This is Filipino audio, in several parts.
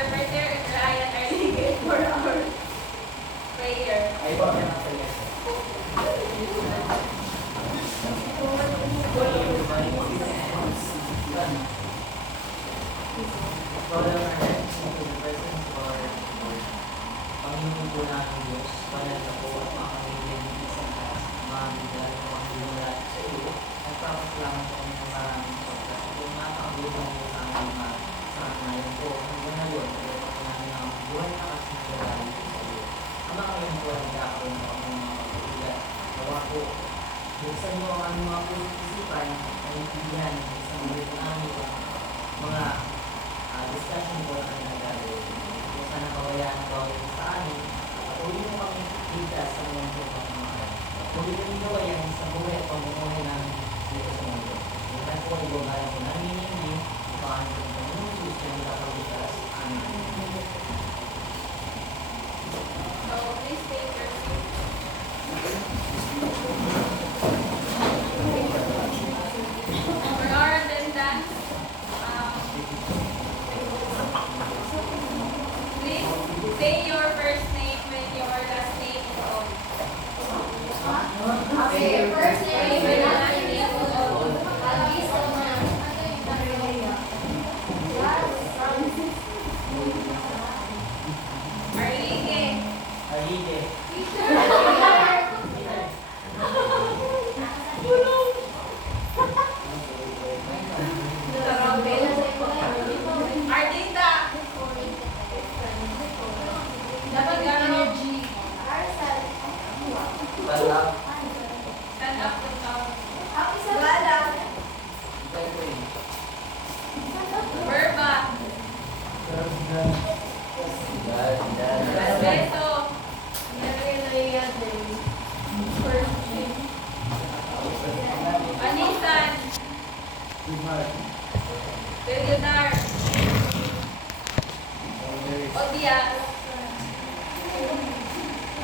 Brother Ryan Arlingay for our prayer. Ay, po kaya sa yes. Father, our hearts into the presence of our Lord. Panginoon po natin Diyos, banal na po at makakamiling ng isang taas, mahamigay po ang lulat sa iyo. Nagpapasalamat po ng maraming pagkat kung nakakabutan mo sa aming mga sa ngayon po, hanggang ngayon, ay namin ang buhay na kasi nagagaling po sa iyo. Ama ngayon po ay nagkakaroon po ang mga pagkakilat. Gawa po, buksan mo ang aming mga puso-isipan na intindihan ng isang ulit namin mga discussion po na kami nagagawin. Kung saan nakawayaan ang bawat sa amin, at uli mo kami ligtas sa mga po pagmamahal. Uli kami gawayan sa buhay at pamumuhay namin dito sa mundo. Yung tayo po ay gawagalan po namin hindi, ipahan po ng Panginoon Jesus na nagkakaligtas. Amen. So, please take your seat. For our attendance, please say your first name when your last name is on. Say your first name When and your last last name name is on. Arlingay. Alige. Ardita. Dapat energy. Balak. Stand up to count. Verba. Beso. Anisan. Leonard. Odias.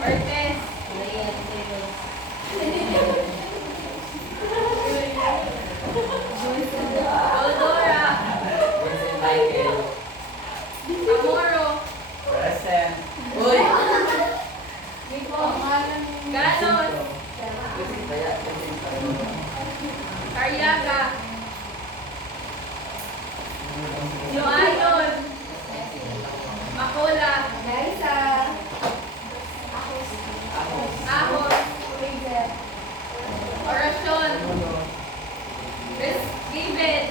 Ortez. Eldora. Michael. Amoro. Present. Uy! Galos. Caryaga. Joayon. Makola. Ahos. Orasyon. Given.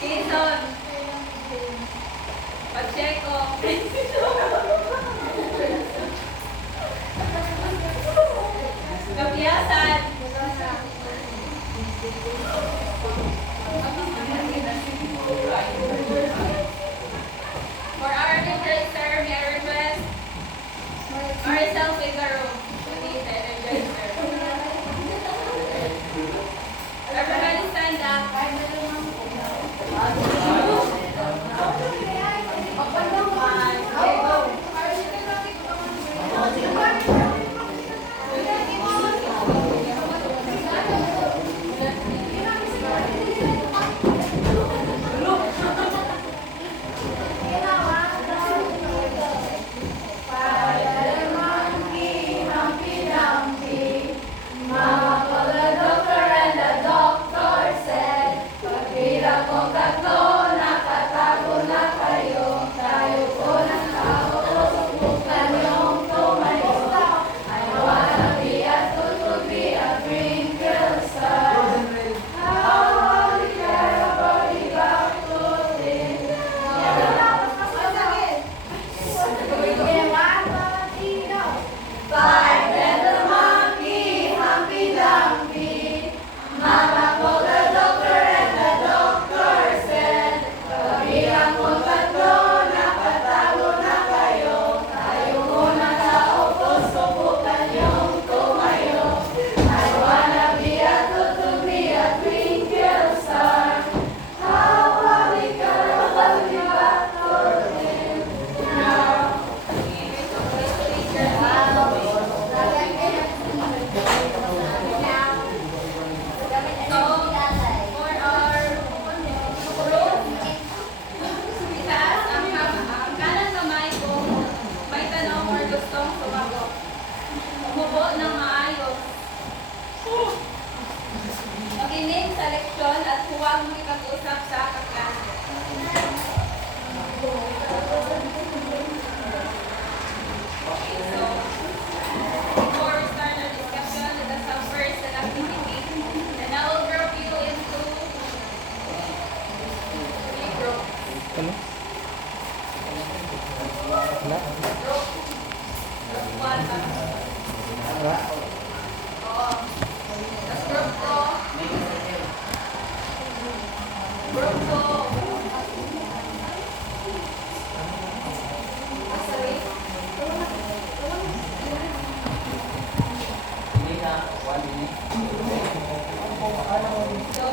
Quezon. Pacheco. Kapiasan. ang makipag-usap sa kaklase. Okay, so before we start our discussion, let us have first an activity. And I will group you into 3 groups. Ano? Wala? Group 1. Wala? Oo. Tapos group 2. Group 2. Sorry. Hindi na, 1 minute. So,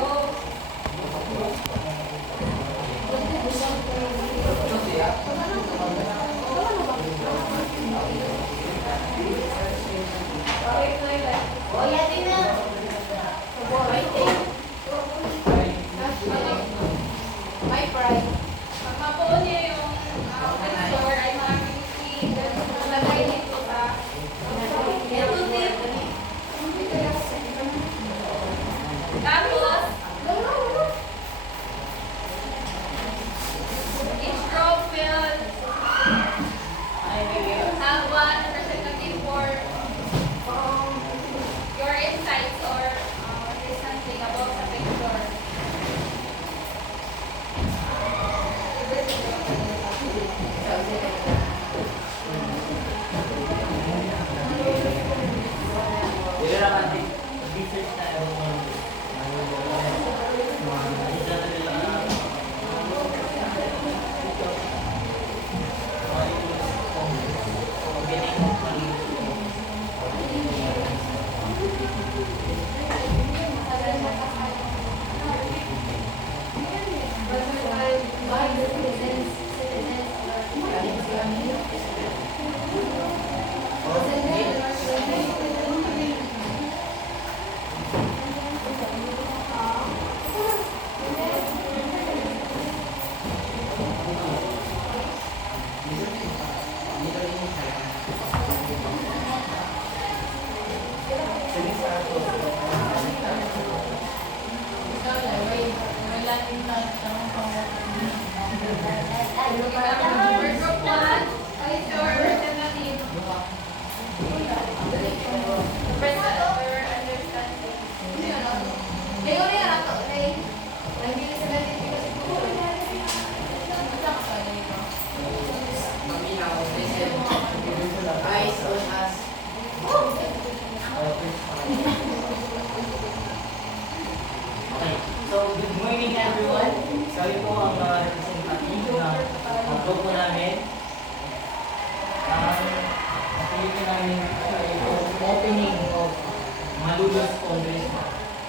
Ito siya. pag mapuon niyo yung sensor ay maraming lagay dito sa tapos each group will have one representative for your insights or there's something about sa picture. Dito naman, research na yung Group 1, who is your representative? Present or understanding? Eyes on us. Okay, so good morning everyone. Kami po ang representative na grupo namin. Ang activity namin ay itong opening of Malulus Congress.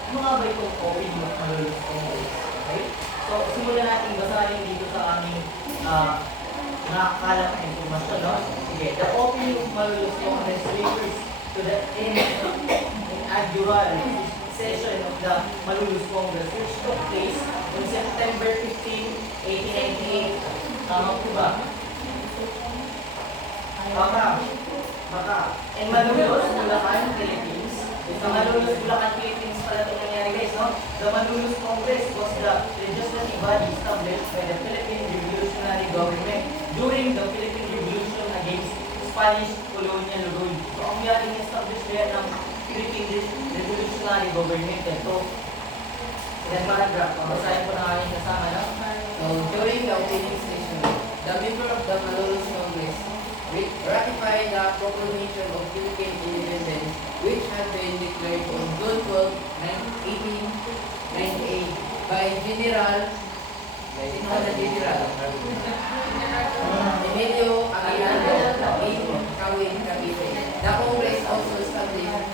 Ano nga ba itong opening of Malulus Congress? Okay? So, simulan natin basahin dito sa aming nakakalat na informasyon, no? Sige, the opening of Malulus Congress refers to the inaugural session of the Malulus Congress which took place on September 15, 1898. Tama po ba? Baka. In Malulus, Bulacan, Philippines. Sa Malulus, Bulacan, Philippines pala ito nangyari guys, no? The Malulus Congress was the legislative body established by the Philippine Revolutionary Government during the Philippine Revolution against Spanish colonial rule. So, ang yaring establish yan ng Philippine Revolutionary Government. Ito, ilan paragraph. Basahin po na aming kasama, no? So, during the opening session, the member of the Malulus Congress ratified the proclamation of Philippine independence, which had been declared on June 12, 1898 by General Emilio Aguinaldo in Kawin, Cavite. The Congress also established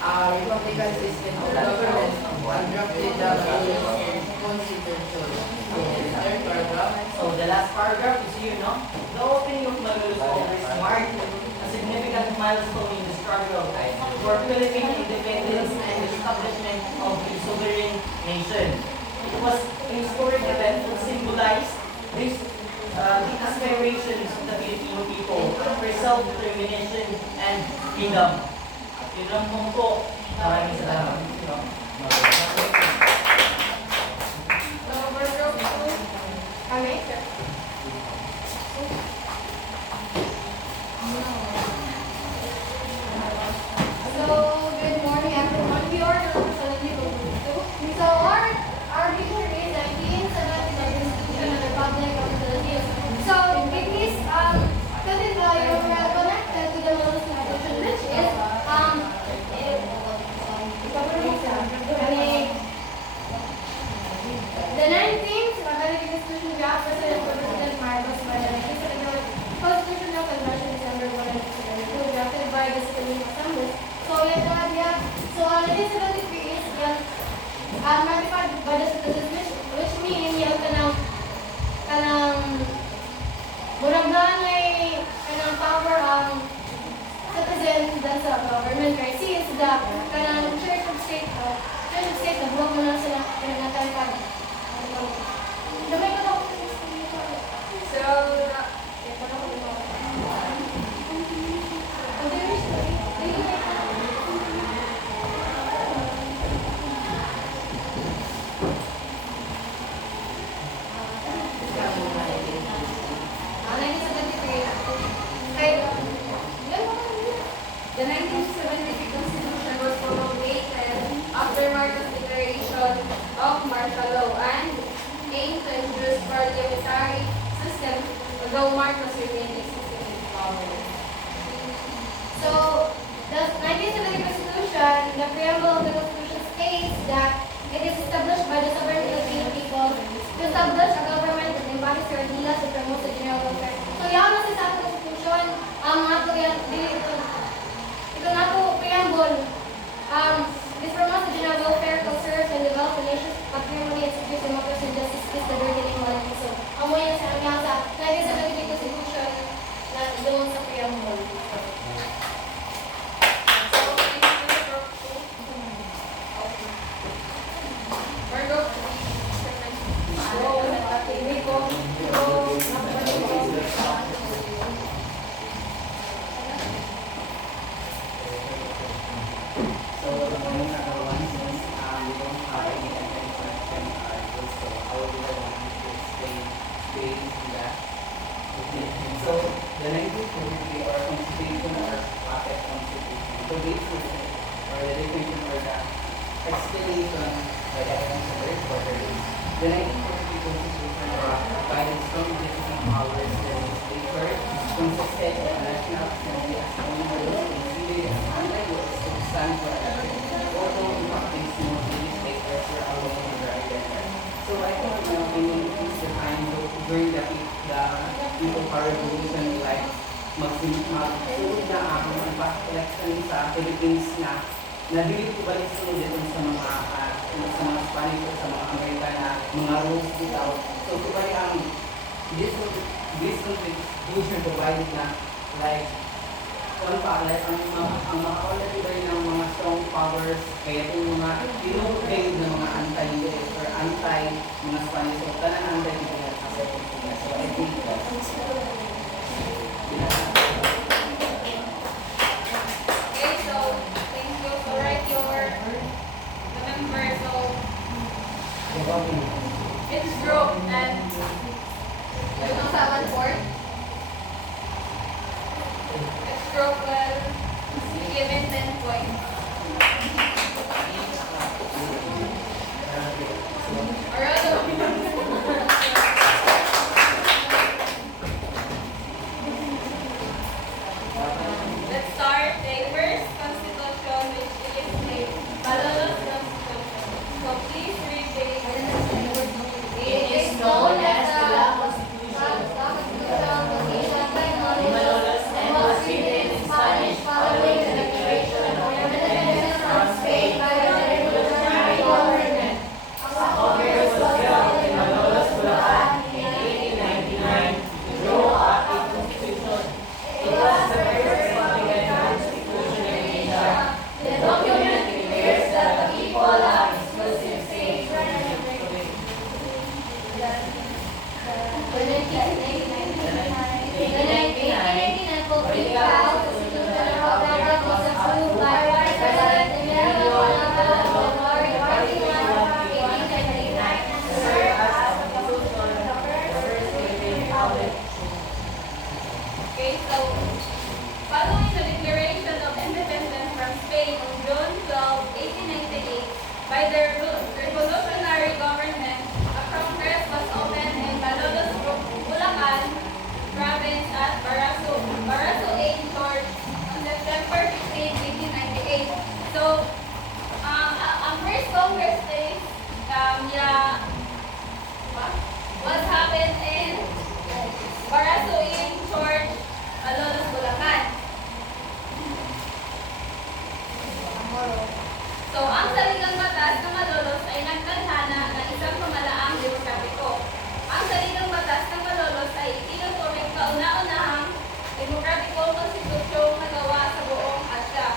a republican system of government and drafted the Malulus Constitution. Third paragraph. So, the last paragraph is here, no? The opening of Malulus Congress marked a significant milestone in the struggle for Philippine independence and the establishment of a sovereign nation. It was an historic event that symbolized this the aspirations of the Filipino people for self-determination and freedom. Yun lang po. Maraming salamat. elementary. Since the kanang Church of State, nabuwag mo na sila pinagatan pa. Damay ka ba? So, the 1973 Constitution was promulgated after Marcos Declaration of Martial Law and aimed to introduce parliamentary system, although Marcos remained existing in power. So, the 1970 Constitution, the preamble of the Constitution states that it is established by the sovereignty of the people to establish a government that embodies their ideas and promotes the general welfare. So, yan na sa ating Constitution, ang ato yan, ito na ito preamble. This promotes the general welfare, conserves and develops the nation's patrimony and secures democracy and justice, peace, liberty, and equality. So, amo yan sa ating sa 1970 Constitution na doon sa preamble. So, yung number one, since we don't have any connection articles, so I will be the one to explain that. Okay. So, the 1943 or Constitution or Pocket Constitution, the basis or the definition or the explanation by the Secretary for the 1943 Constitution provided strong legislative powers to the legislature, consisted of the National Assembly as only rules considered as anti-laws to stand for election, although in practice most legislators were alone in their agenda. So I think when it's the time during the people power revolution, like magsulod na ang election sa Philippines na nabilit ko balik sunod dito sa mga Spanish o sa mga American na mga rules dito. So kubalik ang this constitution provided na like ang mga leader ng mga strong powers kaya itong mga tinukay ng mga anti-US or anti mga Spanish o tanan anti-US sa Pilipinas. So I think that's Okay, so thank you. So write your remember. So it's group and yung sa 1/4. It's group will be given 10 points. Let's start the first constitution, which is the Malolos Constitution. So please read the It is known as the Constitution Malolos and was written in Spanish following the declaration of independence from Spain by the revolutionary government. Congress was held in Malolos, Bulacan in 1899 to draw up a constitution. It was the first public constitution in Asia. The document declares that the people have exclusive states. The 1989 political constitution of Bangladesh was approved by President Emilio February 21, 1879 and served as the constitution of the first Philippine Republic. Okay, so following the declaration of independence from Spain on June 12, 1898, by the revolutionary government, a congress was opened in Malolos, Bulacan province at Baraso 8 Court on September 15, 1898. So, ang first congress is what happened in Baraso 8 Court, Malolos, Bulacan. So, ang saligang batas ng Malolos ay nagtadhana ng isang pamalaang demokratiko. Ang saligang batas ng Malolos ay itinuturing kauna-unahang demokratikong konstitusyong nagawa sa buong Asya.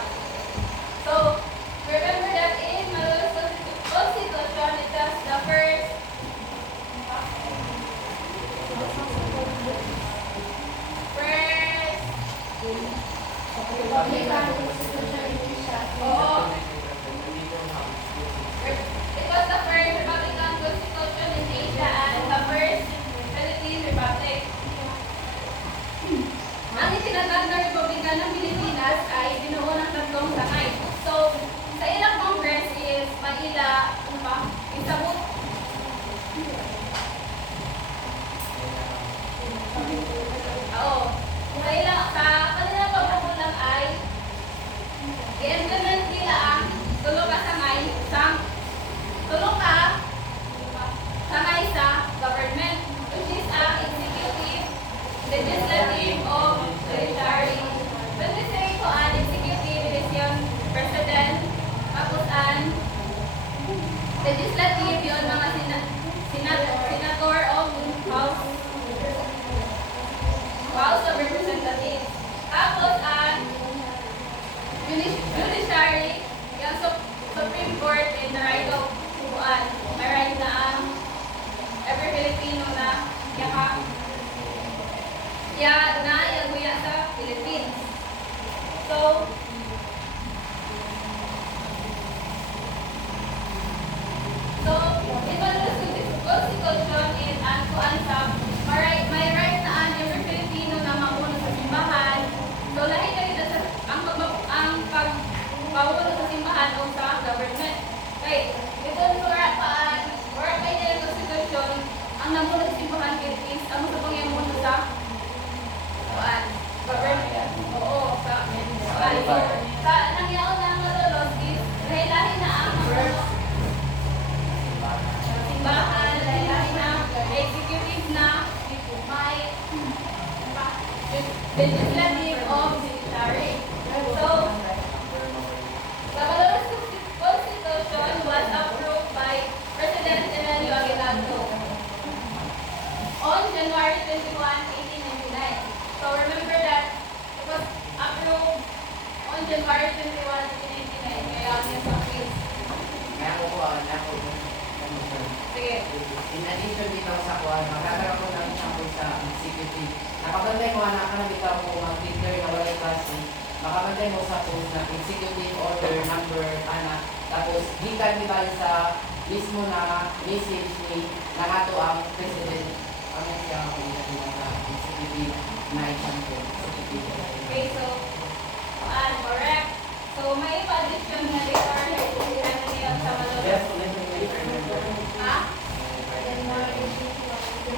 Republican Constitution in Asia. Oo. It was the first Republican Constitution in Asia and the first Philippine Republic. Ang itinatag na Republika ng Pilipinas ay binuo ng tatlong sangay. So, sa ilang Congress is Manila, Isabut. Oo. Sa kanilang pagkukulang ay i-implement nila ang tulong ka sangay sa government, which is ang executive, legislative, o judiciary. When we say ko ang executive, it is yung president, tapos ang legislative, yun mga senator o House of Representatives. Tapos ang judiciary, yung Supreme Court in the right of kuan. May right na ang every Filipino na yaguya sa Philippines. So, ito na Constitution is ang kuan sa may right na ang every Filipino na mamuno sa simbahan. So, lahi na ito sa ang pagpamuno sa simbahan o sa government. Okay, ito para kay nila Constitution, ang namuno sa simbahan Philippines, ang sa pangyamuno sa government. Oo, sa nangyaon na ang lalos is lahi-lahi na ang simbahan, lahi-lahi na executive na may legislative o judiciary. So, the Malolos Constitution was approved by President Emilio Aguinaldo on January 21, 1899. So remember that it was approved on January 21, 1899. Kaya ang sa case. Sige. In addition dito sa kuwan, magkakaroon ko ng sample sa executive. Nakabantay mo anak ka na bitaw ko mag-declare na walay klase. Makabantay mo sa post na executive order number anak. Tapos gikan di ba sa mismo na message ni nakato ang president. Ano siya ang sa executive na example. Okay, so correct. So may pa-addition na later na sa Malolos. Ha?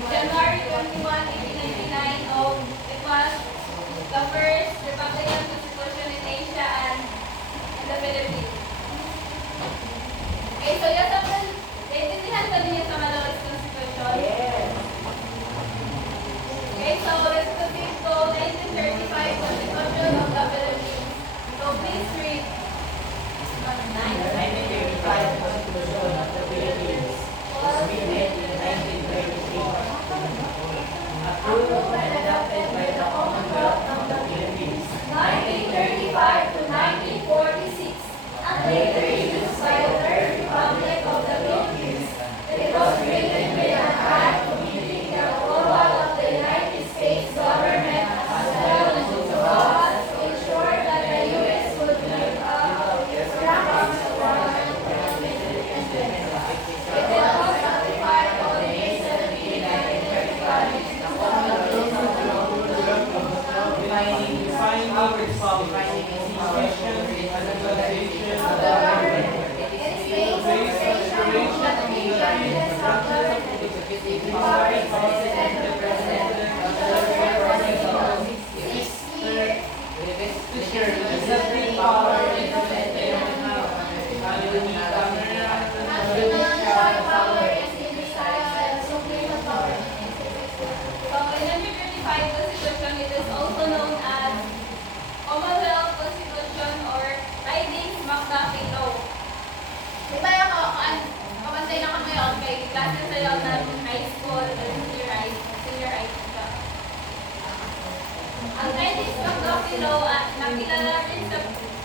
January 21, 1899, it was the first Republican Constitution in Asia and in the Philippines. Okay, so yung sa naiintindihan ba niyo sa Malolos Constitution? Yes. Okay, so let's proceed to 1935 Constitution of the Philippines. So please read. 1935 Constitution of the Philippines was written in 1933. Approved and adopted by the Commonwealth of the Philippines. 1935 to 1946, and later used by the Third Republic of the Philippines. It was written with an act committing the approval of the United States government as well as its laws to ensure that the U.S. would live up to its promise to govern independence. It was ratified on May 17, 1935. Defining government policy, institutions, and organization Of the government, its main organization that the government of government, empowering the President, the President of the Federal 6 year, executive power, national power is exercised by the Supreme Authority. So in the 1935 Constitution, it is also known as Commonwealth Constitution or Ridings McDuffie Law. Di ba yung kamantay na kami yun kay klase sa'yo ng high school, senior high school. Ang Ridings McDuffie Law at nakilala rin sa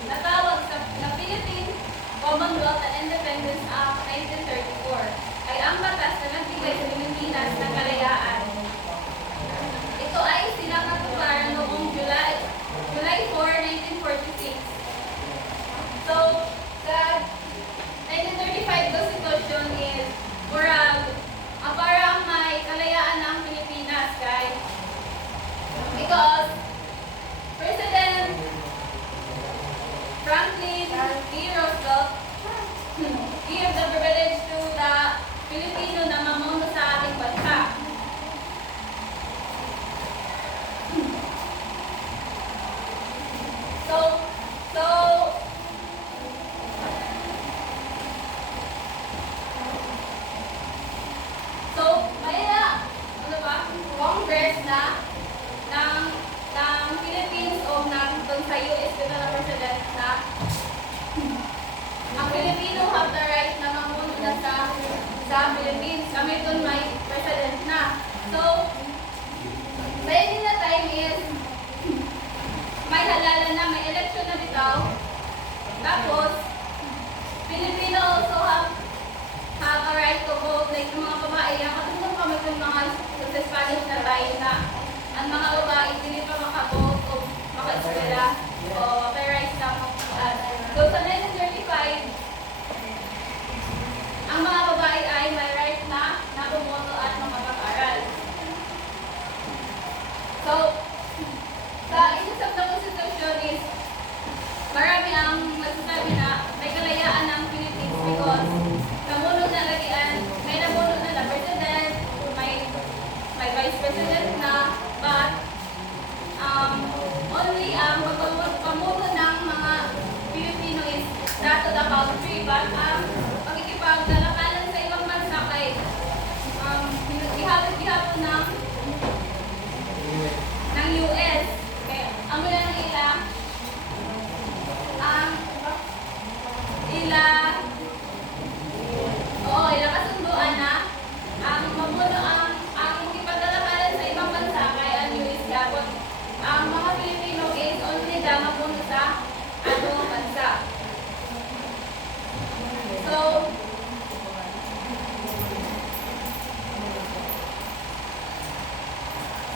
natawag sa Philippine Commonwealth and Independence Act 1934 ay ang batas na nagbigay sa Pilipinas ng kalayaan. Ito ay sinakatuparan noong July 4, 1945 D. Roosevelt give the privilege to the Filipino na mamuno sa ating bansa. So, may ano ba, Congress na ng Philippines o ng doon sa US dito na President na ang Filipino have the right na mamuno na sa Philippines. Kami doon may President na. So, sa ending na time is may halalan na, may election na bitaw. Tapos, Filipino also have a right to vote. Like, yung mga babae, ang katulong kami kung mga sa Spanish na tayo na ang mga babae hindi pa makabote o maka-eskwela o may rights na mag-add. So, sa 1935, ang mga babae ay may right na bumoto at makapag-aral. So, sa isusap na Constitution is marami ang nagsasabi na may kalayaan ng Philippines because namuno na lagian, may namuno na President, may Vice President na, but only ang pamuno ng mga Pilipino is that to the country, but ang pagkikipaglalakalan sa ibang bansa kay gihapon ng US. Okay, ang wala ng ila kasunduan na ang mamuno ang ipaglalakalan sa ibang bansa kay ang US gabon. Ang mga Pilipino is only na mamuno sa anong bansa.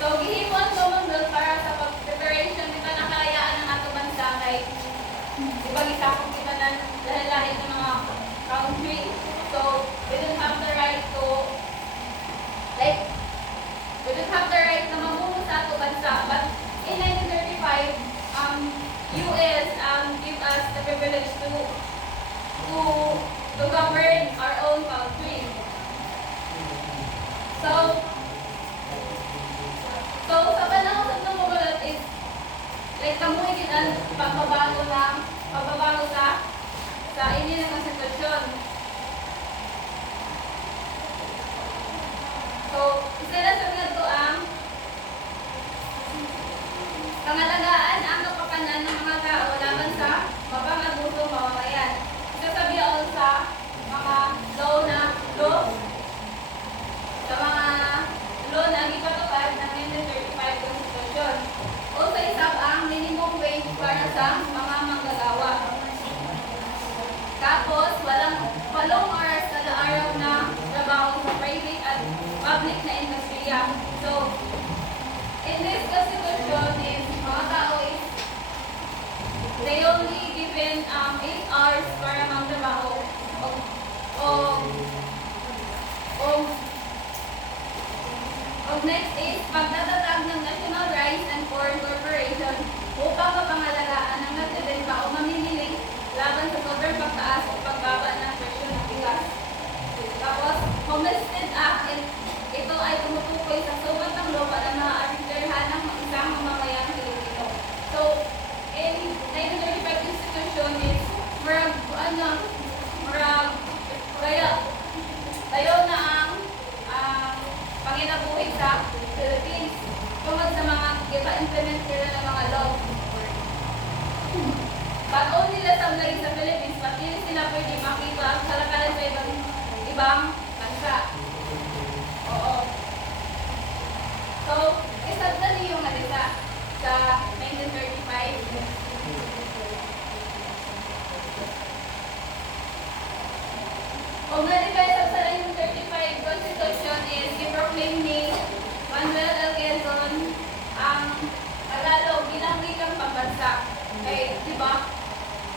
So gihimon ko mong para sa pag-preparation kita na kalayaan ng ato bansa kay ibang isakong kita na lahi-lahi ng mga country. So we don't have the right to na mamuno sa ato bansa. But in 1935, US give us the privilege to govern our own country. So sa panahon sa tumugulat is like kamuhi din ang pagbabago sa ini ng konstitusyon. So, isa na sa mga ito ang pangalagaan ang kapakanan ng mga tao laban sa mapangagusong mamamayan. Isa sa biyaon sa mga law na ipatupad ng 1935 Constitution. O sa isab ang minimum wage para sa mga manggagawa. Tapos, walong oras kada araw na trabaho sa private at public na industriya. So, in this Constitution is mga tao is they only given 8 hours para magtrabaho. Next is pagtatatag ng National Rice and Corn Corporation upang mapangalagaan ang nagbebenta o mamimili laban sa sobrang pagtaas o pagbaba ng presyo ng bigas. Tapos, Homestead Act, ito ay tumutukoy sa sukat ng lupa na maaarbitrahan ng isang mamamayang Pilipino. So, in 1935 Constitution is tayo na ang panginabuhi sa Philippines tungkol sa mga ipa-implement nila ng mga law. But only lasamlay sa Philippines, pati sila pwede makita ang kalakalan sa ibang bansa. Oo. So, isang dali yung alita sa 1935. Kung nalibay sa 1935 Constitution is i-proclaim ni Manuel L. Quezon ang Tagalog bilang wikang pambansa. Okay, di ba?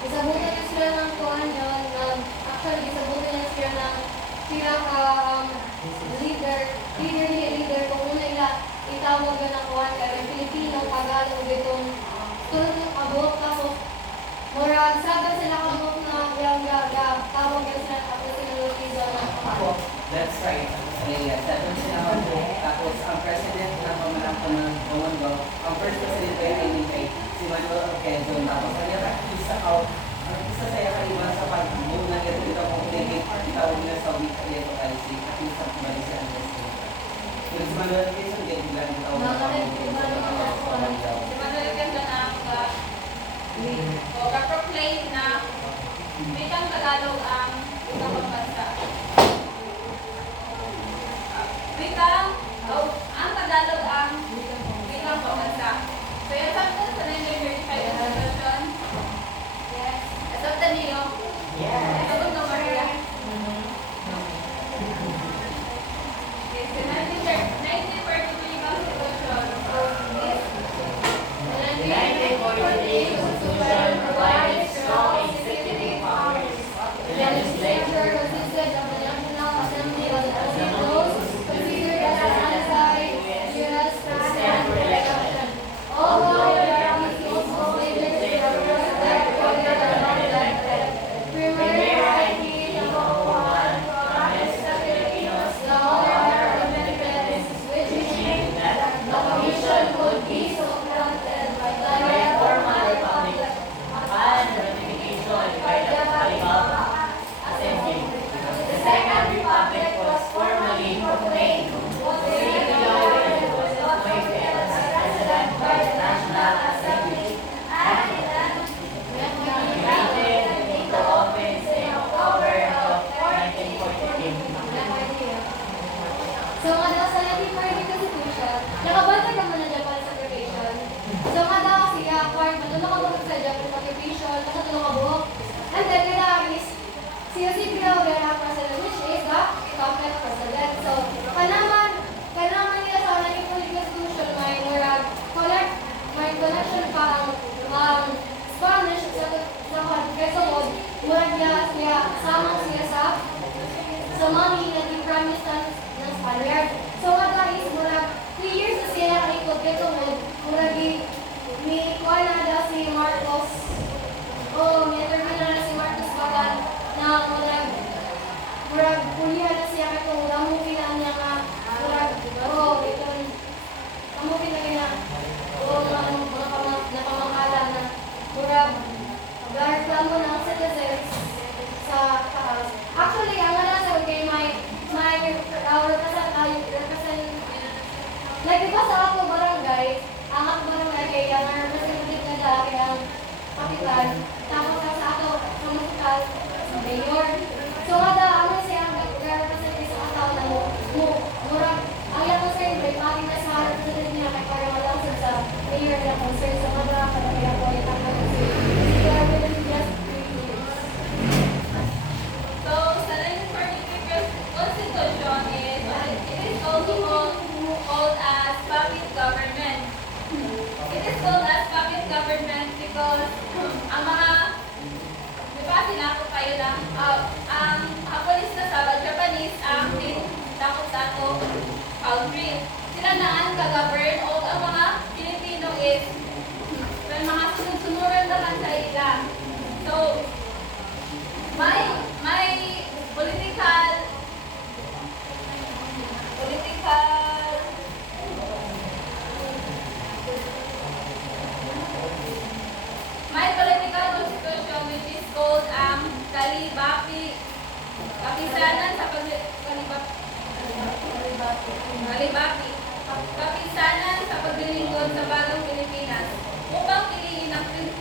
Isabutan niya sila ng kuhan yun. Actually, isabutan niya sila ng leader kung muna itawag yun ang kuhan kaya Filipino, Tagalog, itong tulad ng kabok. Tapos, murag sabat sila kabok na That's right. Leia, 7 sila ako. Tapos ang president ng pamalang ng Commando, ang first president ay kay si Manuel Quezon. Tapos ang isa out, ang isa sa kaliwan sa pag-move na gano'n dito kung tinitawag nila sa week ito policy at isa kumali si Andres. Yung si Manuel Quezon, ganyan lang yung tawag na Si Manuel Quezon ang proclaim na wikang Tagalog ang wikang pambansa. Ang Tagalog ang wikang pambansa. So, yung acceptance sa 1935 Constitution? Yes. Accepted niyo? Yes. Sagot ng Maria? Okay, so 1942 Constitution. So, this The 1943 Constitution provided strong executive powers. The legislature consisted of the National Assembly of the those considered as anti-U.S. president election. Although the parties also limited the president appointed and non-elected, primarily number one promised the Filipinos the honor of independence, which means that the commission would be supplanted by the formal republic upon ratification by the Calibaba Assembly. The Second Republic was formally proclaimed. President was appointed as president by the National Assembly and then inaugurated into office in October of 1943. So, nga daw sa 1940 Constitution, nakabantay ka muna dyan para sa occupation. So, nga daw siya, acquired, matulong ka buhok sa dyan sa occupation, nakatulong ka buhok. And then, kailangan is, siya si Pinaulan ang president, which is the complex president. So, kanaman niya sa 1940 Constitution, may connection pa ang Spanish sa Quezon, murag niya, samang siya sa mami na di-prime minister ng Spaniard. So, nga guys, murag 3 years na siya nakalikod kay tungod, murag may kuha na daw si Marcos, may interview na si Marcos Bagan, na murag pulihan na siya kay tungod, ang movie na niya nga, murag, ang movie na niya, mga pamangkalan na, murag, reklamo ng citizens sa taas. Actually, ang wala sa kay may represent, like diba sa ako barangay, ang ako barangay kay ang representative na dati ang kapitan, tapos ang sa ako sa municipal, sa mayor. So kada ano siya ang representative sa katao na murag, ang yan ko sir, may pati na sa representative niya kay para malangsad sa mayor na concern sa mga kaya ko itang So, sa 1943 Constitution is, it is also called as puppet government. It is called as puppet government because ang mga, di ba sinako kayo lang, ang Japanese na sa Japanese ang takot-tato country. Sila na ang ka-govern o ang mga Pilipino is may mga sunod-sunuran naman sa ila. So, may political constitution which is called Kalibapi. Kapisanan sa Kalibapi. Kapisanan sa paglilingkod sa bagong Pilipinas upang piliin ang 20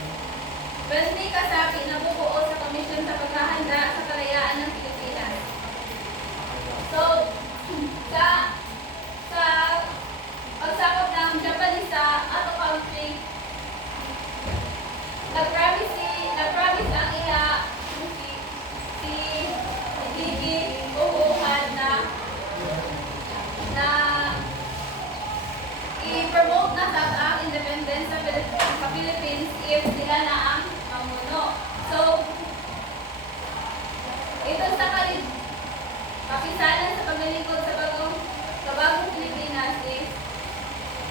kasapi na bubuo sa Komisyon sa Paghahanda sa Kalayaan ng Pilipinas. So, sa pagsakop ng Japanese sa ato country, nag-promise ang si Gigi Uhuhan na i-promote na ang independence sa Philippines if sila na ang mamuno. So, ito sa kapisanan sa paglilingkod sa bagong Pilipinas is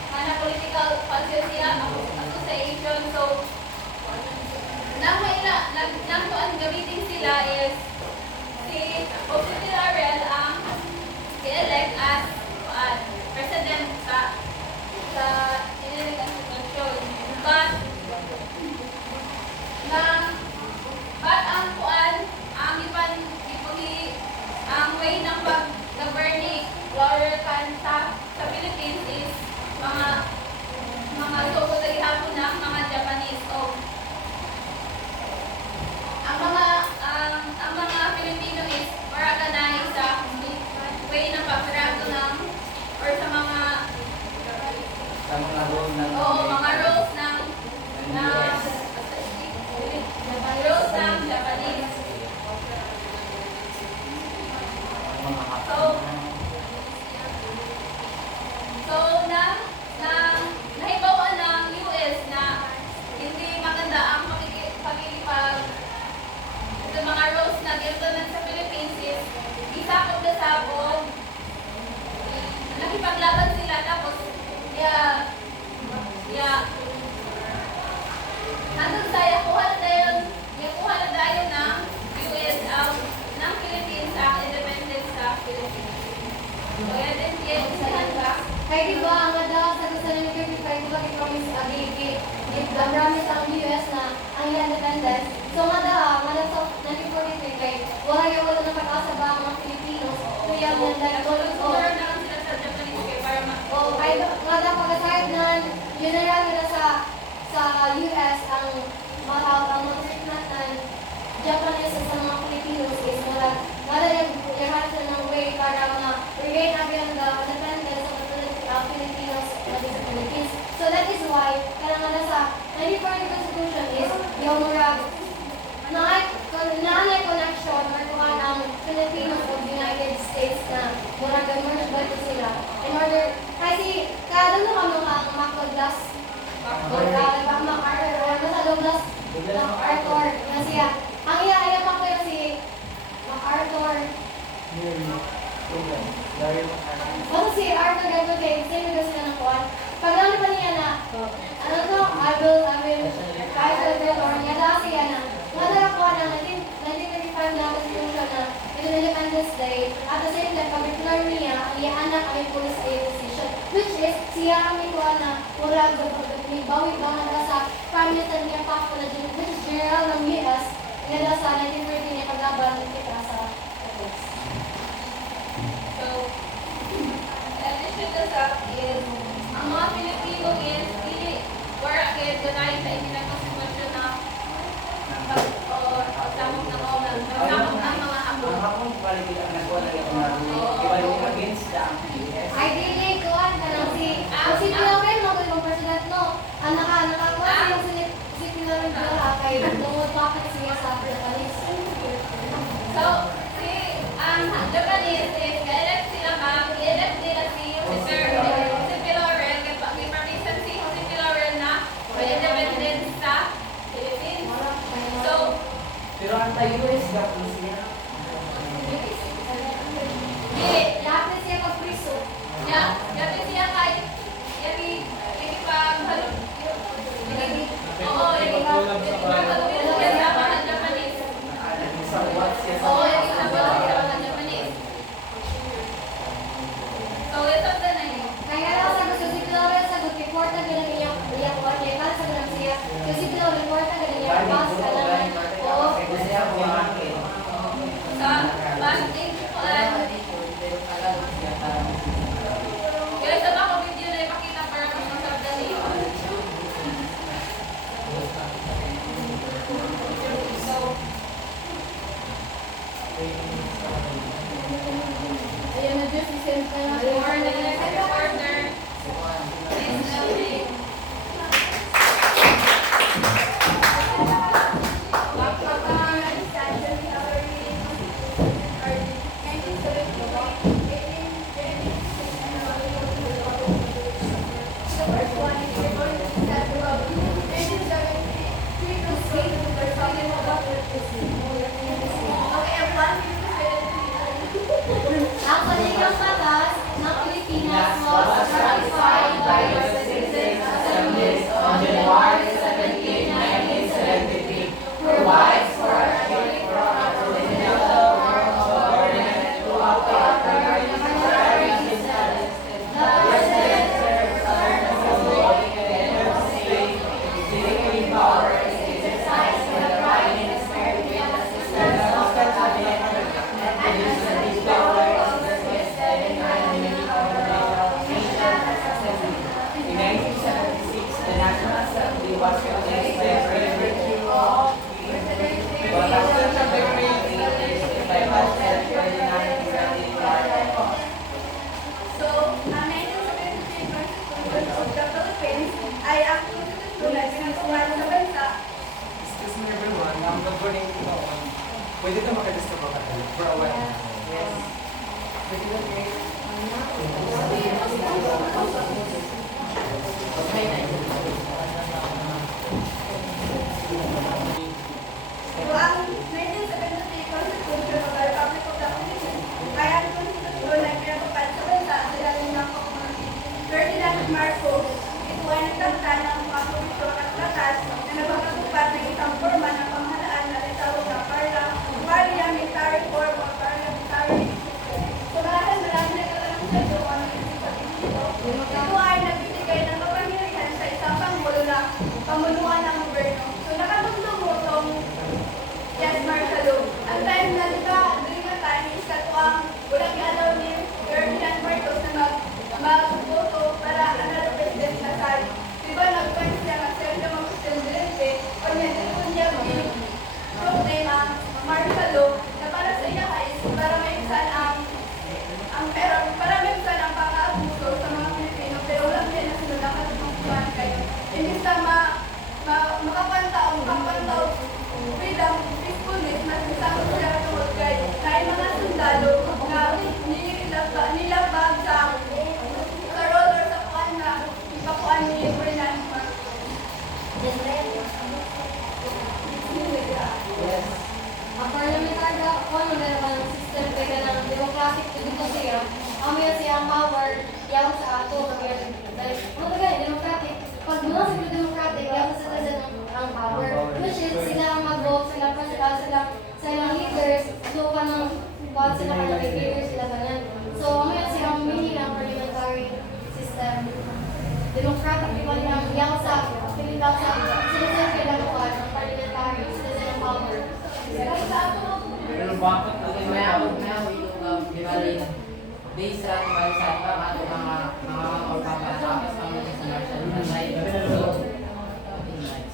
mana political association. So, nang gamitin sila is si Jose Villarreal ang i-elect as president sa inilig ang sitwasyon. But ang kuan ang ang way ng pag-govern ni Laurel Can sa Philippines is mga sugod na gihapon ng mga Japanese o ang mga Pilipino is more organized sa way ng pagtrato ng or sa mga mga rules ng Japanese. So nahibawan ng US na hindi maganda ang pakikipag sa mga rules na gimplement sa Philippines is isakop na sabog nakipaglaban sila tapos nandun sa yakuha na tayo ng US ng Philippines sa independence sa Philippines. So yan din yan isahan ba? Kaya diba, ang daw sa gusto ng 55, diba i-promise i-promise ang US na ang independence. So nga daw sa 1943 kay wala na pag-asa ba ang mga Pilipinos kuya mo dahil Siguro na lang sila sa Japanese kaya para kaya nga daw pag-aside na general nila sa US ang mga treatment ng Japanese sa mga Filipinos is wala yung sila ng way para regain again the independence of the Filipinos sa Philippines. So that is why kailangan sa 94 Constitution is yung mga nanay connection or kung ang Filipinos of the United States na mura merge ba ito sila in order kasi kaya doon naman mga MacDouglas or MacArthur or nasa Douglas MacArthur na siya ang iya pa ko si MacArthur kasi si Arthur Gagawin kay same na sila ng kuwan pag naman pa niya na ano to I will or niya dahil siya na madara ko na 1935 na Constitution na Independence Day at the same time pag-declare niya ang iya anak ang police position which is siya ang ikuha na murag bawi ba nga sa Prime Minister niya pa ko na which is General ng US nga sa 1930 niya paglaban kita sa police. So, addition to that is, ang mga Pilipino is were again denied sa inilang konstitusyon na pagsamok ng oral, pagsamok ng mga hapon. Ang hapon, balik kita nagkuha na ito na ibalik against the US. Ideally, kuhan ka lang si Pilawen mo kung yung president no, ang nakakuha siya si Pilawen kay tungod bakit siya sa Japanese. So, ang Japanese is ga-elect sila i-elect nila si Jose Laurel, i-partisan si Jose Laurel na may independence sa Philippines. So, Pero anti-US gapon siya. Lapit siya pag-priso. Dati siya kay ikipaghalo. Oo, ikipaghalo sa mga Japanese. Sa what siya sa Oo, ikipaghalo sa mga Japanese. So, ito na yun. Kaya lang sa gusto si Pilawen sa good report na ganang iyang kuhan niya kasi sa ganang siya. Kasi si Pilawen report na ganang iyang pass ka naman. Oo. Kasi siya bumakin. coordinating mo on, pwede ka makadiscover ka for a while. Yes. Okay na. So, ang 1973 Constitution of the Republic of the Philippines ay ang konstitusyon na pinatupad sa bansa sa ilalim ng Pangulong Ferdinand Marcos. Ito ay nagtakda ng mga komisyon at batas na nagpapatupad ng isang forma ng pamahalaan na tinatawag na parliamentary form or parliamentary system. So, marami nagkakaroon sa ito ang ito ay nagbibigay ng kapangyarihan sa isang pangulo na pamunuan ng gobyerno. So, nakatulong mo itong yes, Marcelo. Ang time na diba, during the time is katuang walang i-allow ni Ferdinand Marcos na mag-voto para another president na side. Diba, nag-point siya nga siya na mag-presidente o niya, dito niya proclaim ang Marcelo na para sa iya is para maibsan ang pero para maibsan ang pang-aabuso sa mga Pilipino pero walang yan na sunod ang katutungkuhan kayo. Imbis na makapantaw freedom, peacefulness na sinasabi sila tungkol kay mga sundalo na nilabag sa karol or sa kuan na ipakuan ni Ferdinand Marcos. Ang parliamentary ng system kaya ng democratic dito siya, ang siyang power, yaw sa ato, dahil democratic, pag mula sa democratic, yaw sa citizen ang power, which is sila ang mag-vote, sila leaders, so kanang sila kanang leaders, sila ganyan. So, ang siyang meaning ng parliamentary system. Democratic, yung yaw sa citizen kaya ng parliamentary citizen ang power. Pero bakit Okay, now yung bibalik based sa bansa pa ato mga pagpapatapos kami sa Marshall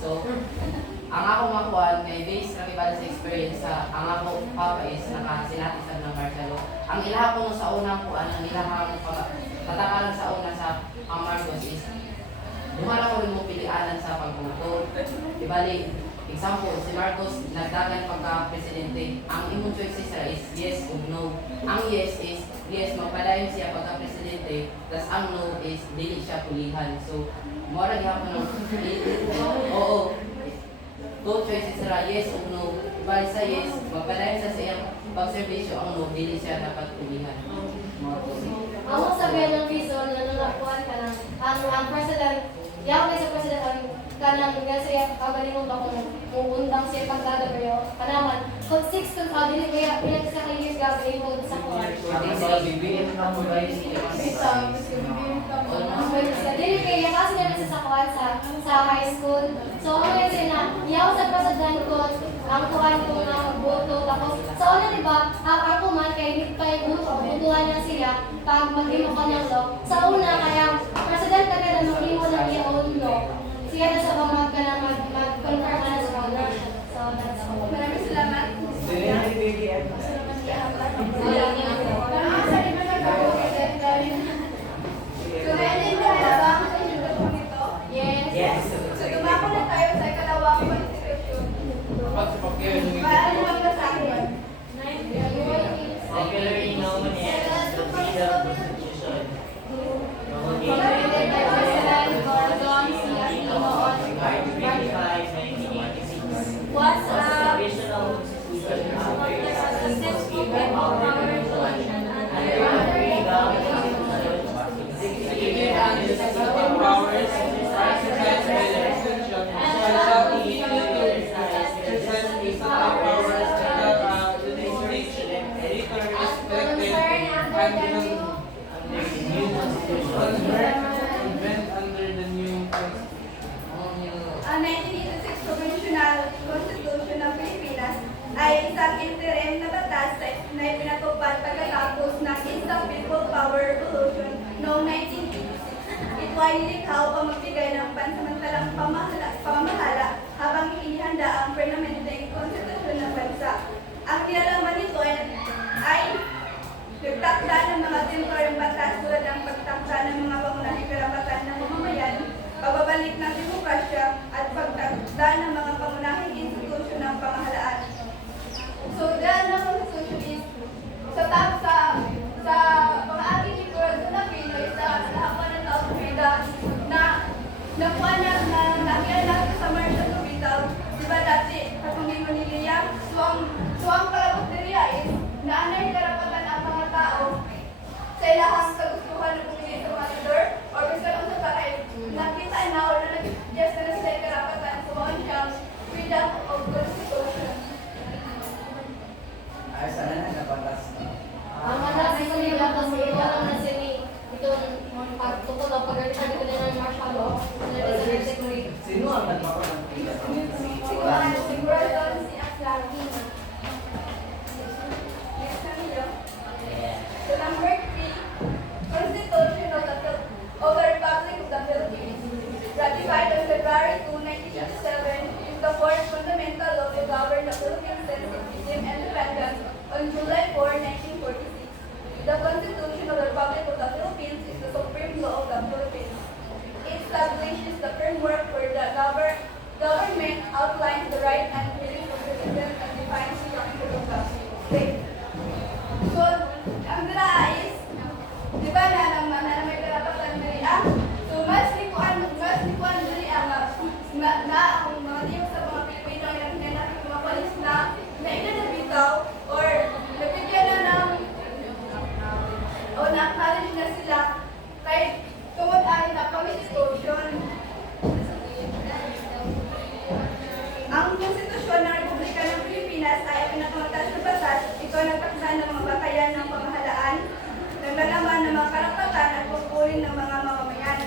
So, ang ako makuha may base na kibali sa experience sa ang ako papa is nakasinatisan ng Marshall. Ang ilaha ko sa unang kuan, ang ilaha patakalan sa una sa ang Marcos is dumala ko rin mo pilianan sa pagbuto. Ibalik example, si Marcos nagdagan pagka-presidente. Ang imong choices is yes o no. Ang yes is yes, magpadayon siya pagka-presidente. Tapos ang no is dili siya pulihan. So, mora gihapon ng oo. Two choices ra yes o no. Bali sa yes, magpadayon sa siyang pag-servisyo. Ang no, dili siya dapat pulihan. Ang sabihin ng reason na nalakuan ka ng ang president, yaw sa president ang kanang siya kagalingon ba kung muundang siya pagdada pero kanaman kung 6 to dili kaya ilang sa years gabay mo sa kuan. Dili kaya kasi na sa kuan sa high school. So ano yun na yaw sa president ko ang kuan ko na magboto tapos sa una di ba ako man kay pa butuhan na sila pag maghimo ka ng law. Sa una kaya president ka na maghimo ng iyong law. Siya na sa mga ka na mag-confirm na sa ownership. So, that's all. Maraming salamat. So, naiintindihan na ba ang introduction nito? Yes. So, dumako na tayo sa ikalawang constitution. Paano magbasahin yun? Popularly known as the Freedom Constitution. Promulgated by President Gordon C. Aquino on Article 25, 1986. What's Was the up? provisional constitution of the Since given all power to election under the freedom constitution, executive and legislative powers exercised by the Constitution shall be exercised with the powers of the legislature, elected, respected, under the new constitution. and under the new Ang 1986 Provisional Constitution ng Pilipinas ay isang interim na batas na ipinatupad pagkatapos ng Instant People Power Revolution noong 1986. Ito ay nilikha upang magbigay ng pansamantalang pamamahala habang inihanda ang permanenteng konstitusyon ng bansa. Ang kinalaman nito ay nagtakda ng mga temporaryong batas tulad ng pagtakda ng mga pangunahing karapatan ng mamamayan, pagbabalik ng demokrasya at pagtakda ng mga pangunahing institusyon ng pamahalaan. pamamagitan ng mga batayan ng pamahalaan, naglalaman ng mga karapatan at pagpurin ng mga mamamayan,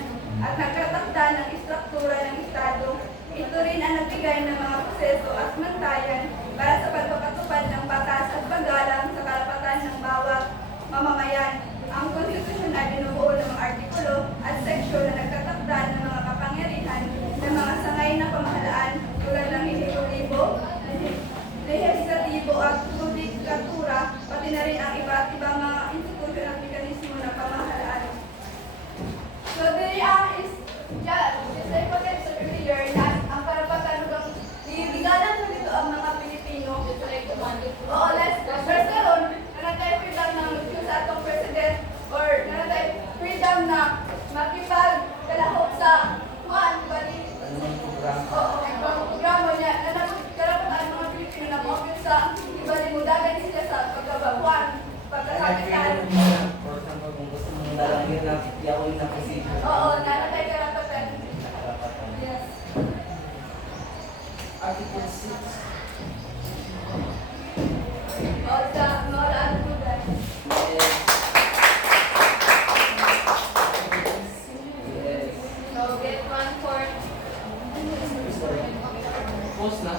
at nagtatakda ng istruktura ng Estado. Ito rin ang nagbigay ng mga proseso at mantayan para sa pagpapatupad ng batas at paggalang sa karapatan ng bawat mamamayan. Ang konstitusyon ay binubuo ng mga artikulo at seksyon na nagtatakda ng mga kapangyarihan ng mga sangay na pamahalaan tulad ng ehekutibo, lehislatibo at judikatura, pati na rin ang iba't ibang mga institusyon at mekanismo ng pamahalaan. So there is just like what I said earlier, na ang karapatan hanggang ibigalan mo dito ang mga Pilipino. Oo, first karon, na tayo freedom ng mag-choose sa atong president or na tayo freedom na makipagkalahok sa kuhaan, bali. Oo, ang programa niya, na karapatan ang mga Pilipino na mag-choose sa ibali mo dagan sila sa pagkababuan, pagkasakitan. For example, kung gusto mong dalangin na yaon na procedure. Oo, na tayo karapatan. Karapatan. Yes. Article 6. O sa mga argudan. Yes. Yes. So get 1/4. Post na.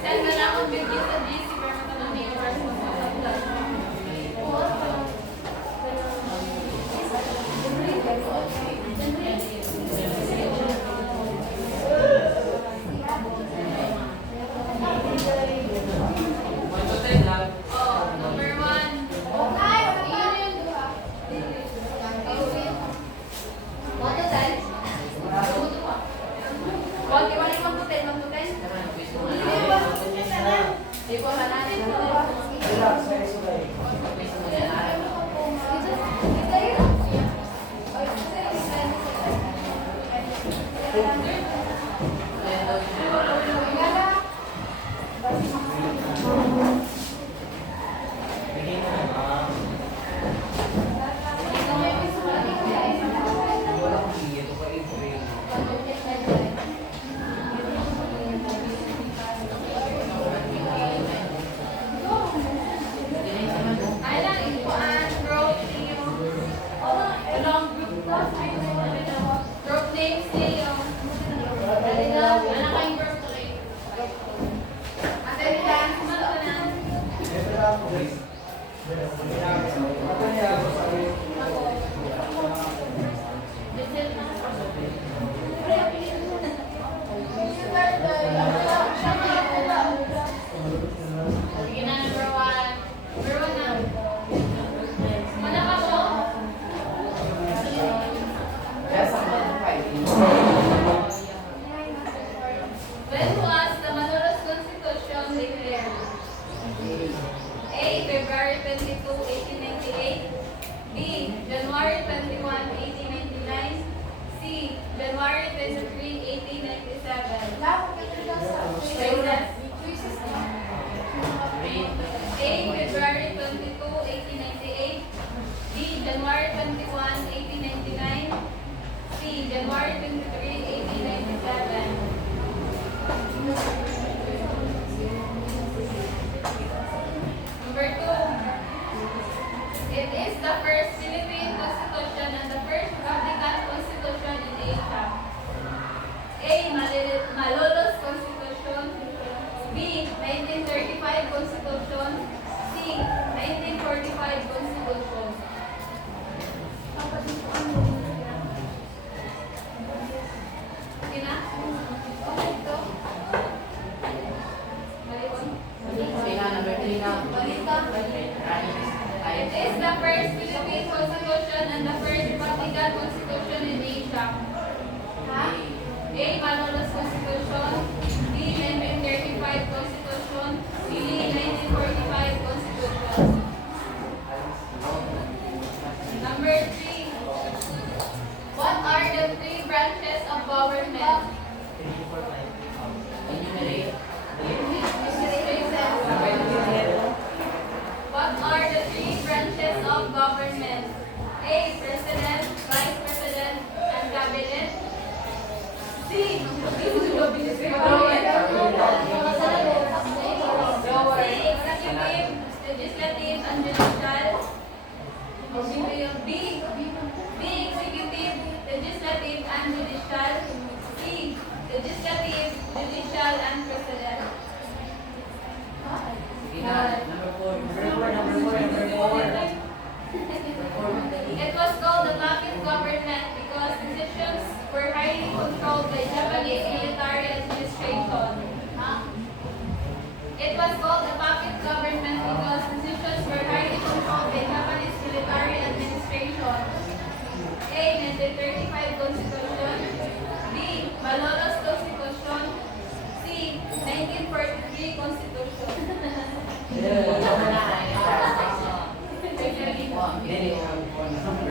Send na lang ang video sa GC para matanong yung first One to 10 lang. Oh, number 1. Group names niyo. Anak kayong group to kayo. Ate, dance mo na. Sige na, number 1. Number 1 na. Mana ka po? Yes, I'm on fighting. When was the Malolos Constitution declared? A. February 22, 1898. B. January 21, 1899. C. January 23, 1897. Choices. A. February 22, 1898. B. January 21, 1899. C. January 23, 1897. Number 2. It is the first Philippine Constitution and the first Republican Constitution in Asia. A. Malolos Constitution. B. 1935 Constitution. C. 1945 Constitution. Okay na? Okay to. A. Malolos Constitution. B. 1935 Constitution. C. 1945 Constitution. Number 3. What are the three branches of government? Enumerate. What are the three branches of government? A. President, Vice President, and Cabinet. C. Executive, Legislative, and Judicial. B. Executive, Legislative, and Judicial. C. Legislative, Judicial, and President. Sige na. Number 4. It was called the Puppet Government because decisions were highly controlled by Japanese military administration. It was called the Puppet Government because decisions were highly controlled by Japanese military administration. A. 1935 Constitution. B. Malolos Constitution. C. 1943 Constitution.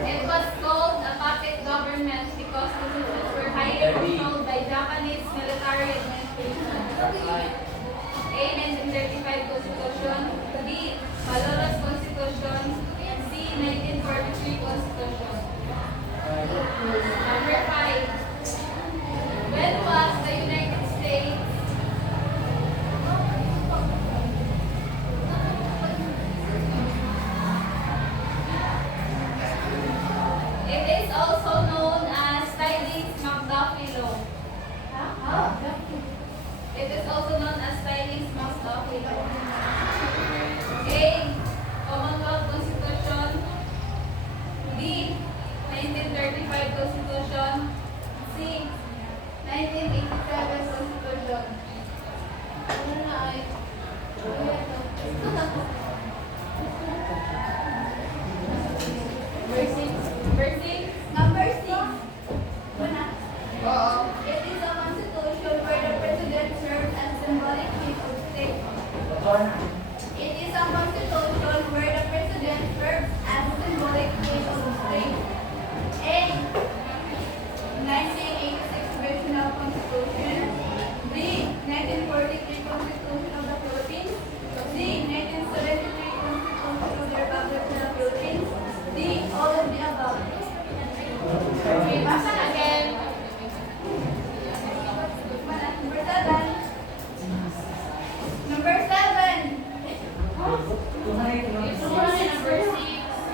It was called a puppet government because decisions were highly controlled by Japanese military administration. A. 1935 Constitution. B. Malolos Constitution. C. 1943 Constitution. Number 5. When was the United States It is also known as Stillings-McDuffie Law. It is also known as Stillings-McDuffie Law. A. Commonwealth Constitution. B. 1935 Constitution. C. 1987 Constitution. Ano na ay? Verse 6. Number 6. It is a constitution where the president serves as symbolic chief of state. It is a constitution where the president serves as symbolic chief of state. A. 1986 Regional Constitution. B. 1943 Constitution of the Philippines. C. 1973 Constitution of the Republic of the Philippines. D. All of the above. Okay, basa again. Number 7. Number 7. It's number 6.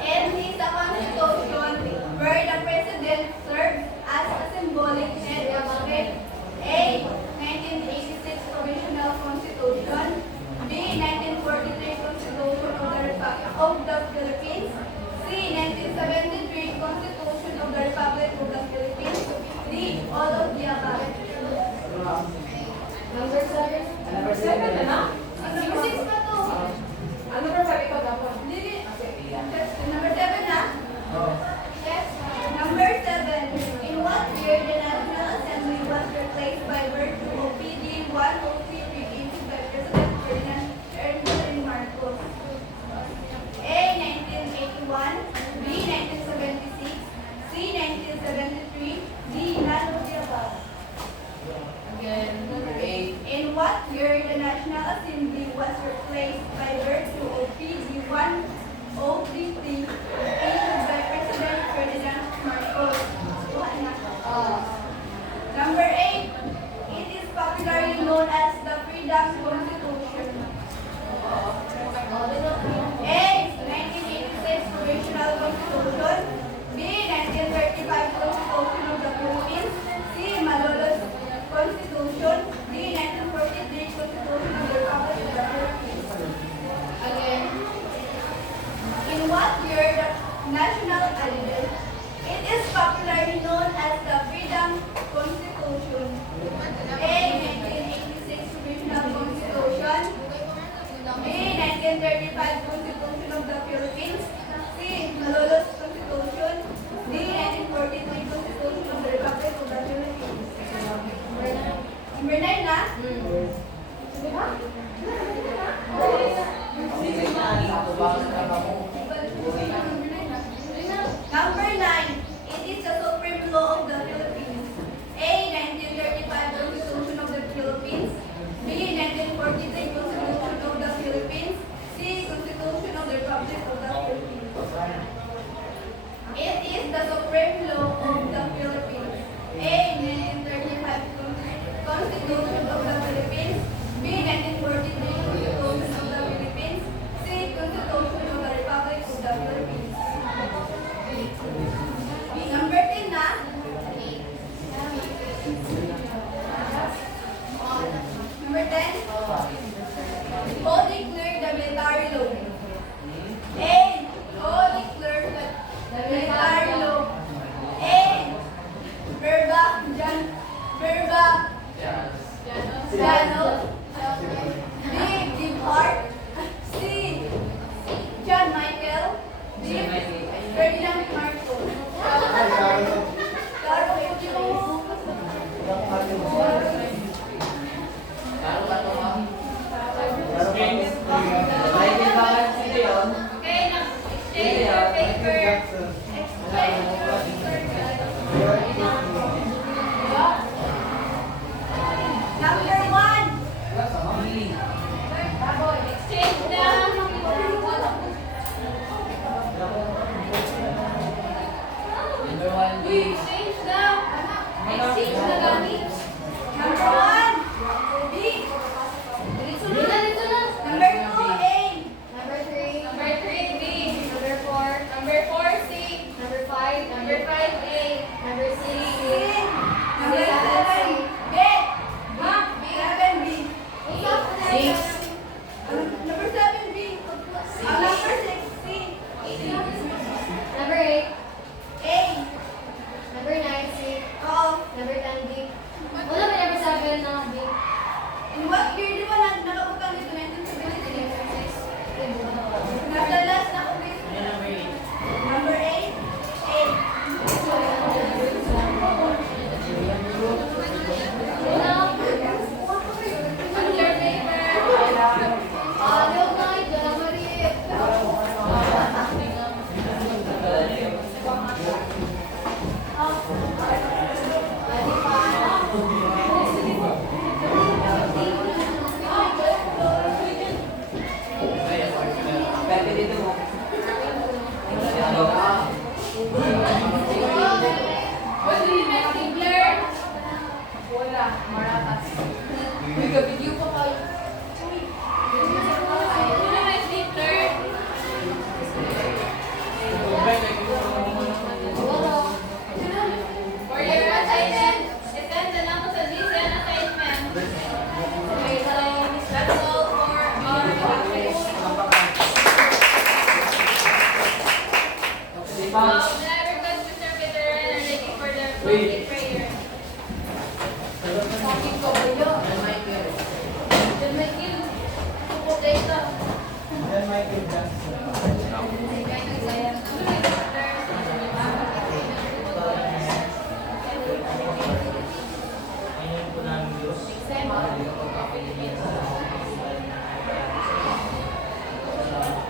It is a constitution where the president serves as a symbolic head of state. A. 1986 Provisional Constitution. B. 1943 Constitution of the Republic of the Philippines. C. 1973 Constitution of the Republic of the Philippines. D. All of the above. Number 7. Number 7 na na? Number 6 pa to. Ano ba sabi ko dapat? Dili. Number 7 na? Yes. Number 7. In what year the National Assembly was replaced by virtue of PD 1033 issued by President Ferdinand Ernesto Marcos? A. 1981. B. 1976. C. 1973. D. None of the above. Again. Number 8. In what year the National Assembly was replaced by virtue of PD 1033 issued by President Ferdinand Marcos? Number 8. It is popularly known as the Freedom Constitution. A. 1986 Provisional Constitution. B. 1935 Constitution of the Philippines. C. Malolos Constitution. D. 1943 Constitution of the Republic of the Philippines. Again. Number 9 na? Number 9, it is the supreme law of the Philippines. A. 1935 Constitution of the Philippines. B. 1943 Constitution of the Philippines. C. Constitution of the Republic of the Philippines. It is the supreme law of the Philippines. A. 1935 Constitution of the Philippines. B. 1943 Constitution of the Philippines. C. Constitution of the Republic of the Philippines. Number 10 na. Number 10. Who declared the military law? A. Who declared the military law? A. Verba Jano. B. Gibbard. C. John Michael. D. Ferdinand Marcos. Claro, okay, now exchange your paper. Exchange your Number 1. Exchange na. Number 1, We exchange na. Exchange na gamit. Number 1. B. Number 2. A. Number 3. Number 3. B. Number 4. Number 4. C. Number 5. Number 5. A. Number 6. C. Number 7. B. Ha? 7. B. Number 7. B. Number 6. C. Number 8. A. Number 9. C. Oo. Number 10. D. Wala ba number 7 na D? In what year di ba nakabutang dito? 1976. Nasa last na ulit. Number 8. A. On your paper. Ayaw na, ito maliit. Pwede dito mo. What do you make, Ziegler? Wala. Maratas. Uy, gabidyo pa kayo. What do you make, Ziegler? For your assignment, send na lang ko sa GCN assignment. Okay, so that's all for our topic. May I request Mr. Veteran and lady for the closing prayer? Talking ko ba yun? Then may kill. Kuputay ka. Then Michael Jackson. Ngayon po namin Diyos. Sa